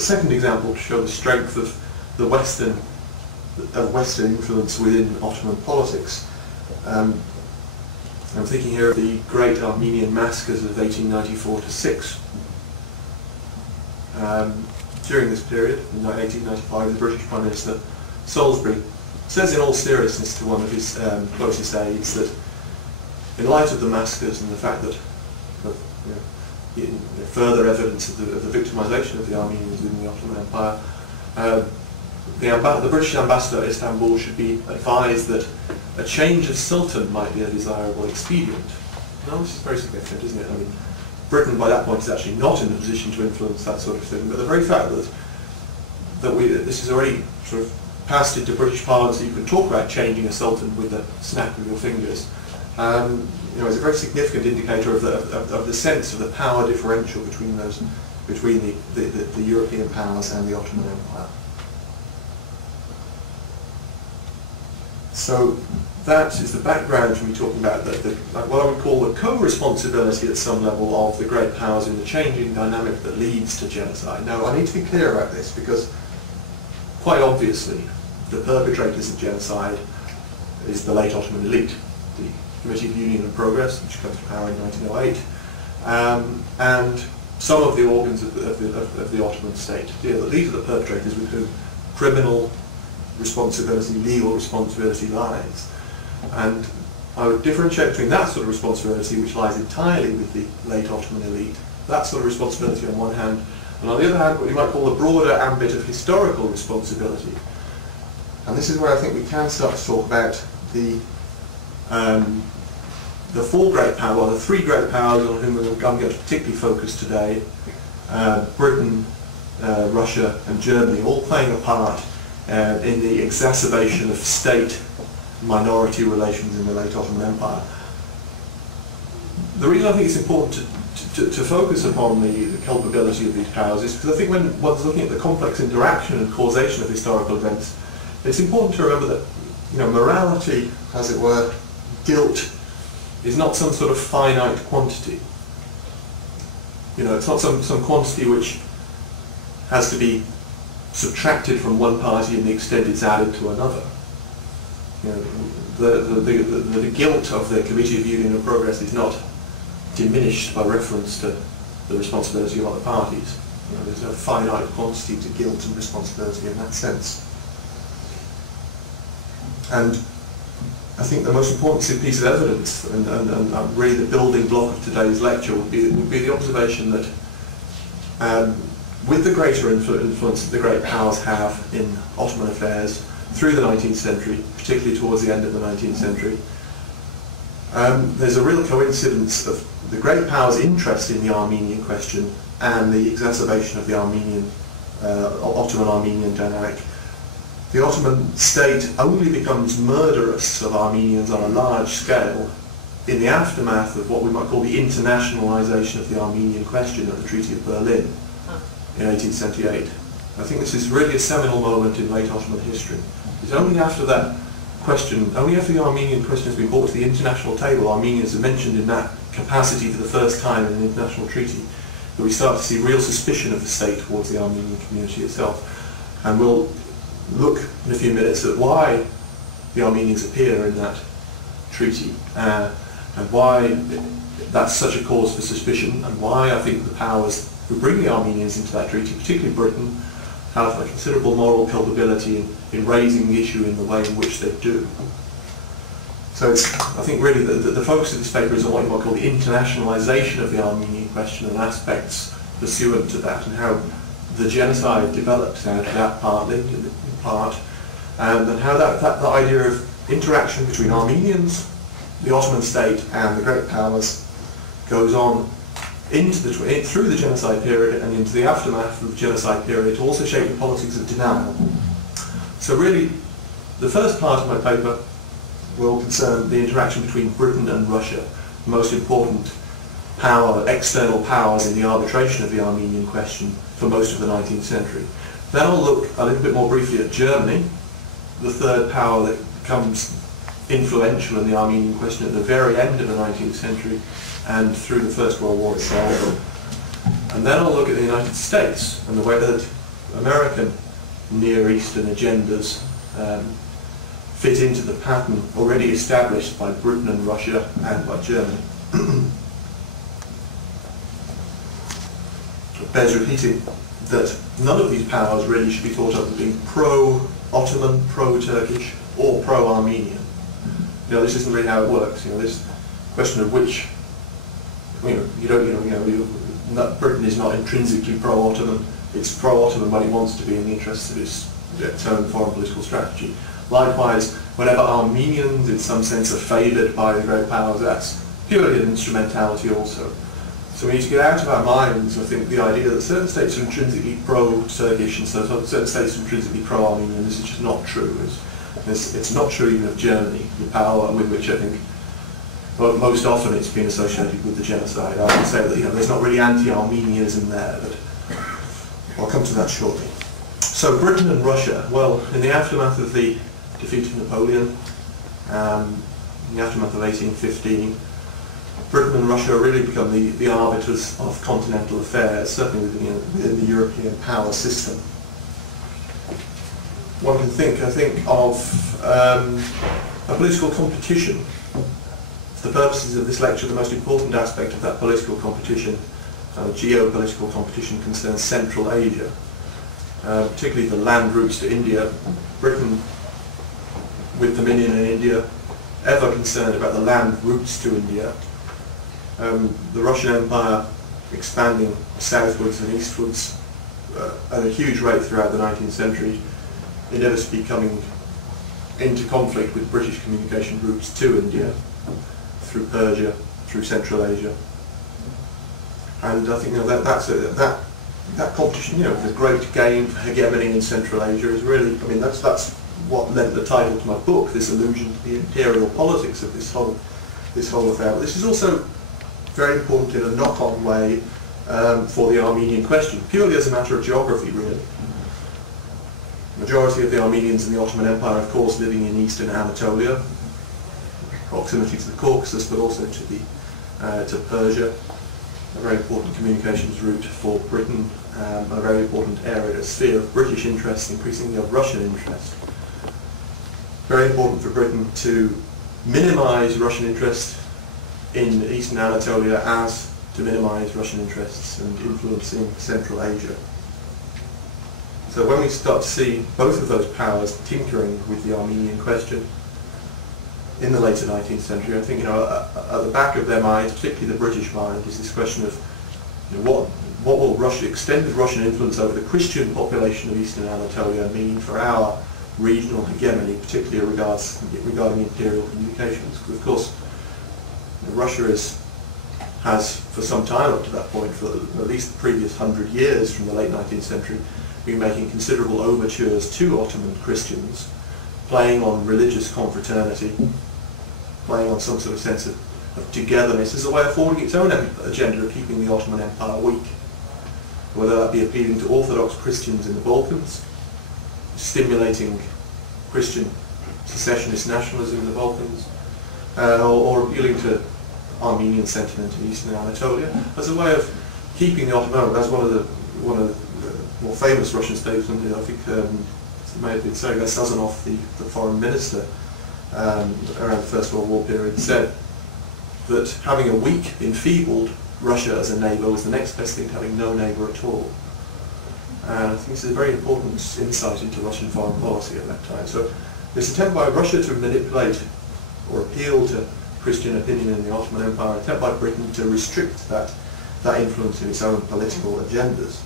The second example to show the strength of the Western influence within Ottoman politics. I'm thinking here of the Great Armenian Massacres of 1894 to 6. During this period, in 1895, the British Prime Minister Salisbury says in all seriousness to one of his closest aides that in light of the massacres and the fact that further evidence of the victimisation of the Armenians within the Ottoman Empire, the British ambassador at Istanbul should be advised that a change of sultan might be a desirable expedient. Now this is very significant, isn't it? I mean, Britain by that point is actually not in a position to influence that sort of thing, but the very fact that this is already sort of passed into British Parliament, so you can talk about changing a sultan with a snap of your fingers, is a very significant indicator of the sense of the power differential between the European powers and the Ottoman Empire. So that is the background to me talking about what I would call the co-responsibility at some level of the great powers in the changing dynamic that leads to genocide. Now I need to be clear about this because quite obviously the perpetrators of genocide is the late Ottoman elite, the Committee of Union and Progress, which comes to power in 1908, and some of the organs of the Ottoman state. These are the perpetrators with whom criminal responsibility, legal responsibility lies. And I would differentiate between that sort of responsibility, which lies entirely with the late Ottoman elite, that sort of responsibility on one hand, and on the other hand what you might call the broader ambit of historical responsibility. And this is where I think we can start to talk about the four great powers, or the three great powers on whom I'm going to particularly focus today, Britain, Russia and Germany, all playing a part in the exacerbation of state-minority relations in the late Ottoman Empire. The reason I think it's important to focus upon the culpability of these powers is because I think when one's looking at the complex interaction and causation of historical events, it's important to remember that morality, as it were, guilt, is not some sort of finite quantity. It's not some quantity which has to be subtracted from one party and the extent it's added to another. The guilt of the Committee of Union and Progress is not diminished by reference to the responsibility of other parties. There's no finite quantity to guilt and responsibility in that sense. And I think the most important piece of evidence, and really the building block of today's lecture, would be the observation that with the greater influence that the great powers have in Ottoman affairs through the 19th century, particularly towards the end of the 19th century, there's a real coincidence of the great powers' interest in the Armenian question and the exacerbation of the Ottoman Armenian dynamic. The Ottoman state only becomes murderous of Armenians on a large scale in the aftermath of what we might call the internationalization of the Armenian question at the Treaty of Berlin in 1878. I think this is really a seminal moment in late Ottoman history. It's only after that question, only after the Armenian question has been brought to the international table, Armenians are mentioned in that capacity for the first time in an international treaty, that we start to see real suspicion of the state towards the Armenian community itself. And we'll look in a few minutes at why the Armenians appear in that treaty and why that's such a cause for suspicion, and why I think the powers who bring the Armenians into that treaty, particularly Britain, have a considerable moral culpability in raising the issue in the way in which they do. So it's, I think really the focus of this paper is on what you might call the internationalization of the Armenian question and aspects pursuant to that, and how the genocide developed out of that partly, in part, and how that idea of interaction between Armenians, the Ottoman state and the great powers goes on through the genocide period and into the aftermath of the genocide period to also shape the politics of denial. So really, the first part of my paper will concern the interaction between Britain and Russia, the most important external powers in the arbitration of the Armenian question for most of the 19th century. Then I'll look a little bit more briefly at Germany, the third power that becomes influential in the Armenian question at the very end of the 19th century and through the First World War itself. And then I'll look at the United States and the way that American Near Eastern agendas fit into the pattern already established by Britain and Russia and by Germany. It bears repeating that none of these powers really should be thought of as being pro-Ottoman, pro-Turkish, or pro-Armenian. You know, this isn't really how it works. You know, this question of which, Britain is not intrinsically pro-Ottoman. It's pro-Ottoman when it wants to be in the interests of its own foreign political strategy. Likewise, whenever Armenians in some sense are favoured by the great powers, that's purely an instrumentality also. So we need to get out of our minds, I think, the idea that certain states are intrinsically pro-Turkish and certain states are intrinsically pro-Armenian. This is just not true. It's not true even of Germany, the power with which I think most often it's been associated with the genocide. I would say that there's not really anti-Armenianism there, but I'll come to that shortly. So Britain and Russia, well, in the aftermath of the defeat of Napoleon, in the aftermath of 1815, Britain and Russia really become the arbiters of continental affairs, certainly within the European power system. One can think, I think, of a political competition. For the purposes of this lecture, the most important aspect of that political competition, geopolitical competition, concerns Central Asia, particularly the land routes to India. Britain, with dominion in India, ever concerned about the land routes to India. The Russian Empire expanding southwards and eastwards at a huge rate throughout the 19th century, inevitably coming into conflict with British communication routes to India, through Persia, through Central Asia. And I think that competition, the Great Game of Hegemony in Central Asia is really, that's what lent the title to my book, this allusion to the imperial politics of this whole affair. But this is also very important in a knock-on way for the Armenian question, purely as a matter of geography, really. The majority of the Armenians in the Ottoman Empire, of course, living in eastern Anatolia, proximity to the Caucasus, but also to Persia, a very important communications route for Britain, a very important area, a sphere of British interest, increasingly of Russian interest. Very important for Britain to minimise Russian interest in eastern Anatolia as to minimise Russian interests and influencing Central Asia. So when we start to see both of those powers tinkering with the Armenian question in the later 19th century, I think at the back of their minds, particularly the British mind, is this question of what will extended Russian influence over the Christian population of eastern Anatolia mean for our regional hegemony, particularly regarding imperial communications. Because of course, Russia has for some time up to that point, for at least the previous 100 years from the late 19th century, been making considerable overtures to Ottoman Christians, playing on religious confraternity, playing on some sort of sense of togetherness as a way of forwarding its own agenda of keeping the Ottoman Empire weak. Whether that be appealing to Orthodox Christians in the Balkans, stimulating Christian secessionist nationalism in the Balkans, or appealing to Armenian sentiment in eastern Anatolia, as a way of keeping the Ottoman. That's one of the more famous Russian statesmen. I think it may have been Sergei Sazonov, the foreign minister around the First World War period, said that having a weak, enfeebled Russia as a neighbour was the next best thing to having no neighbour at all. And I think this is a very important insight into Russian foreign policy at that time. So this attempt by Russia to manipulate or appeal to Christian opinion in the Ottoman Empire, an attempt by Britain to restrict that influence in its own political agendas,